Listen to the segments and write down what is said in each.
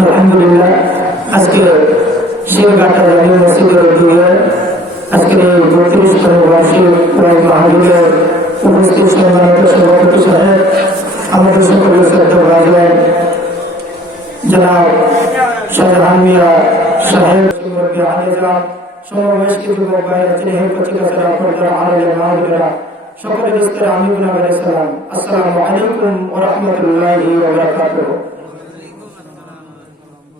আলহামদুলিল্লাহ আজকে শিবঘাটা জাতীয় মসজিদের উদ্যোগে আজকের এই বত্রিশতম বার্ষিক প্রায় মাহবুবের উপস্থিত সম্মানিত সভাপতি সাহেব, আমাদের সকলের শ্রদ্ধা ভাজবেন জনাব শাহজাহান মিয়া সাহেব আড়ালে মাহবুবেরা সকলের স্তরে আমি গুনাহ সালাম। আসসালামু আলাইকুম ওয়া রাহমাতুল্লাহি ওয়া বারাকাতুহু।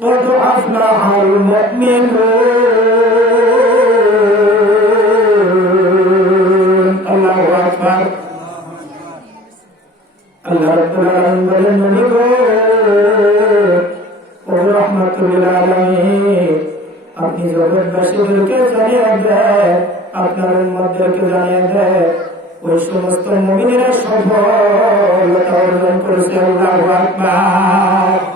قد أفلح المؤمنون الله أكبر আল্লাহ রাব্বুল আলামিন বলেন নবী গো ও রাহমাতুল আলামিন আপনি জগৎবাসীদেরকে জানিয়ে দেন আপনার উম্মতদেরকে জানিয়ে দেন ওই সমস্ত মুমিনেরা সফলতা অর্জন করেছে আল্লাহু আকবার ও নবী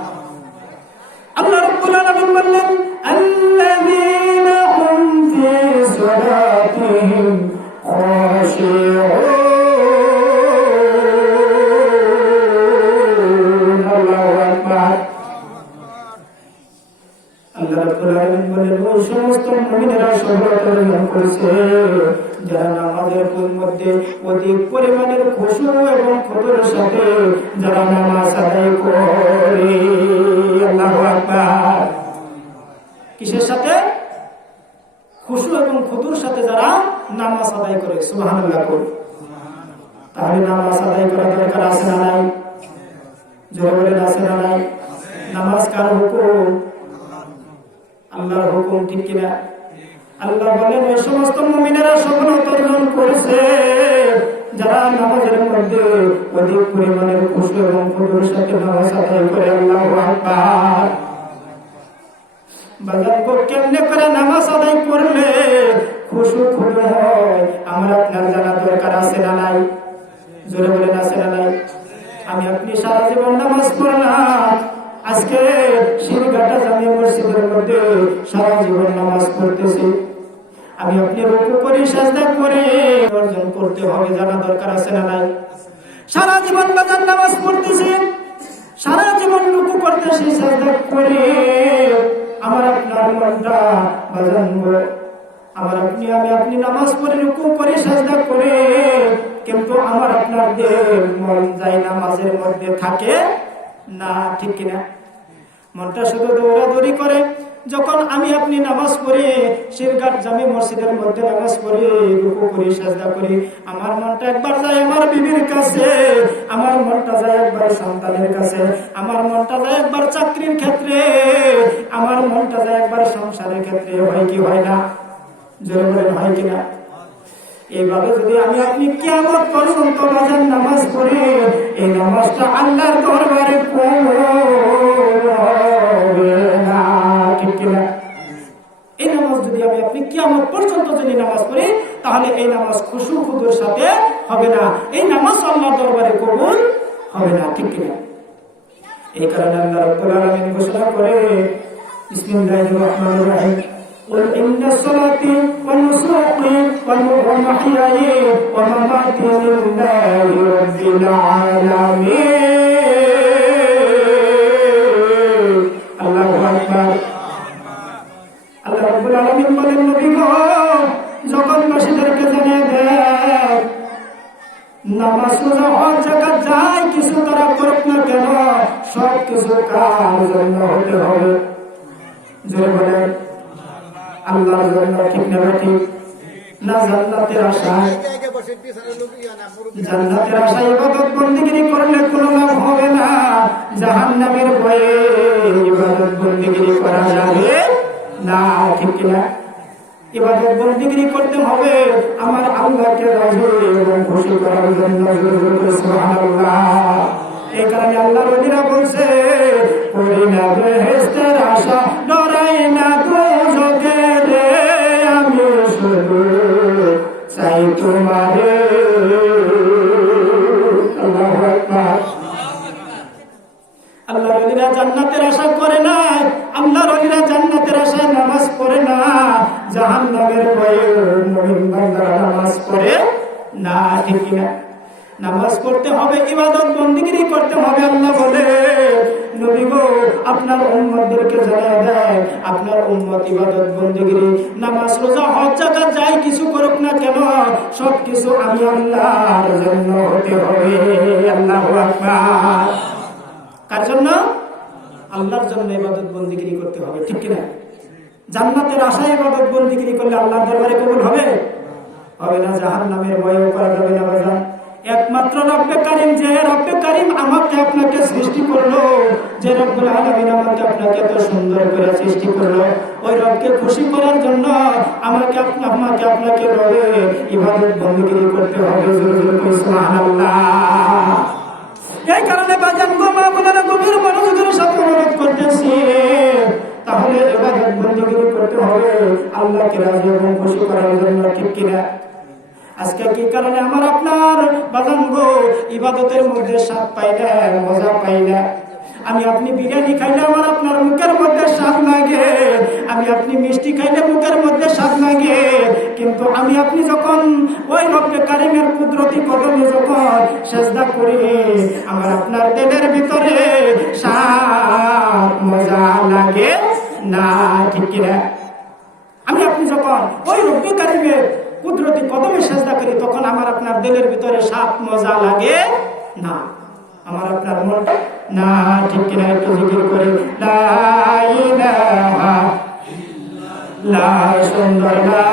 সমস্ত মুমিনেরা সফলতা করেছে, যারা নামাজের মধ্যে অধিক পরিমাণের খুশু এবং খুদুর সাথে যারা নামাজ আদায় করে। কিসের সাথে? খুশু এবং খুদুর সাথে যারা নামাজ আদায় করে, সুবহানাল্লাহ তাহলে নামাজ আদায় করা দরকার আছে না নাই? জোরে বলেন না নাই? নামাজ কার হুকুম? আল্লাহর হুকুম ঠিক কিনা? আল্লাহ বলেন, ওই সমস্ত মুমিনেরা সফলতা অর্জন করেছে। যারা নামাজের মধ্যে অধিক পরিমাণের খুশি এবং খুদুর সাথে নামাজ আদায় করে, আল্লাহ আকবার। কেমনে করে নামাজ আদায় করলে খুশু হয়? আমার আপনার জানা দরকার আছে না নাই? জোরে বলেন, আছে না নাই? আমি আপনি সারা জীবন নামাজ পড়লাম আজকে শিরঘাটা জামিয়া মসজিদের মধ্যে সারা জীবন নামাজ পড়তেছি। আমি আপনি রুকু করি সাজদা করে অর্জন করতে হবে, জানা দরকার আছে না নাই? সারা জীবন বাজার নামাজ পড়তেছি, সারা জীবন রুকু করতেছি সাজদা করে আমার আপনার মনটা বাজান আমার আপনি, আমি আপনি নামাজ পড়ে, রুকু করে সাজদা করে, কিন্তু আমার আপনার মন যায় নামাজের মধ্যে থাকে। না, ঠিক কিনা? মনটা শুধু দৌড়াদৌড়ি করে। যখন আমি আপনি নামাজ পড়ি শিরঘাট জামি মসজিদের মধ্যে নামাজ পড়ি, রুকু করি, সাজদা করি, আমার মনটা একবার যায় আমার বিবির কাছে, আমার মনটা যায় একবার সন্তানের কাছে, আমার মনটা যায় একবার চাকরির ক্ষেত্রে, আমার মনটা যায় একবার সংসারের ক্ষেত্রে, হয় কি হয় না? জোরে বলেন, হয় কিনা এইভাবে যদি আমি আপনি কেমন পর্যন্ত বাজার নামাজ পড়ি, এই নামাজটা আল্লাহর দরবারে এই নামাজ যদি আমি আপনি কিয়ামত পর্যন্ত যদি নামাজ পড়ি, তাহলে এই নামাজ খুশু সাথে হবে না। এই নামাজ আল্লাহর দরবারে কবুল হবে না, ঠিক এই কারণে আল্লাহ রাব্বুল আলামিন ঘোষণা করে, বিসমিল্লাহির রহমানির রহিম قل إن صلاتي ونسكي ومحياي ومماتي لله رب العالمين الله أكبر আল্লাহ রাব্বুল আলামিন বলেন নবী গো যখন বাসীদেরকে জানিয়ে দেয় নামাজ রোজা হজ জাকাত যাই কিছু তারা করুক না কেন সব কিছু কার জন্য হতে হবে জোরে বলেন আল্লাহর জন্য ঠিক না না না। জাহান্নামের ভয়ে করা যাবে না, ঠিক বন্দিগিরি করতে হবে আমার আল্লাহকে রাজি এবং খুশি করার জন্য নামাজ পড়তে হবে, ইবাদত বন্দিগিরি করতে হবে, আল্লাহ বলে, নবী আপনার উম্মতদেরকে জানিয়ে দেয়, আপনার উম্মত ইবাদত বন্দিগিরি, নামাজ, রোজা, হজ জাকাত যাই কিছু করুক না কেন সব কিছু আমি আল্লাহর জন্য হতে হবে, আল্লাহু কার জন্য? আল্লাহর জন্য ইবাদত বন্দিগিরি করতে হবে, ঠিক কিনা? জান্নাতের আশায় ইবাদত বন্দিগিরি করলে আল্লাহর দরবারে কবুল হবে? হবে না জাহান নামের ভয়ও করা যাবে না বাজান একমাত্র রব্বে কারিম, যে রব্বে কারিম আমাকে আপনাকে সৃষ্টি করল, যে রব্বুল আলামিন আমাকে আপনাকে এত সুন্দর করে সৃষ্টি করল, ওই রবকে খুশি করার জন্য আমাকে আপনা আমাকে আপনাকে রবে ইবাদত বন্দিগিরি করতে হবে এই কারণে বাজান গো, মা গভীর মনোযোগের সাথে অনুরোধ করতেছি, তাহলে এবার বন্দিগিরি করতে হবে, আল্লাহকে রাজি এবং খুশি করার জন্য, ঠিক কিনা? আজকে কি কারণে আমার আপনার বাজান গো? ইবাদতের মধ্যে স্বাদ পাই না, মজা পাই না। আমি আপনি বিরিয়ানি খাইলে আমার আপনার মুখের মধ্যে স্বাদ লাগে। আমি আপনি মিষ্টি খাইলে মুখের মধ্যে স্বাদ লাগে। কিন্তু আমি আপনি যখন ওই রব্বে কারিমের কুদরতি কদমে যখন সেজদা করি, আমার আপনার দেলের ভিতরে স্বাদ, মজা লাগে না, ঠিক আমি আপনি যখন ওই রব্বে কারিমের কুদরতি কদমে সেজদা করি, তখন আমার আপনার দিলের ভিতরে সাপ মজা লাগে না। আমার আপনার মন না, ঠিক কিনা একটু জিকির করে। লা সুন্দর লা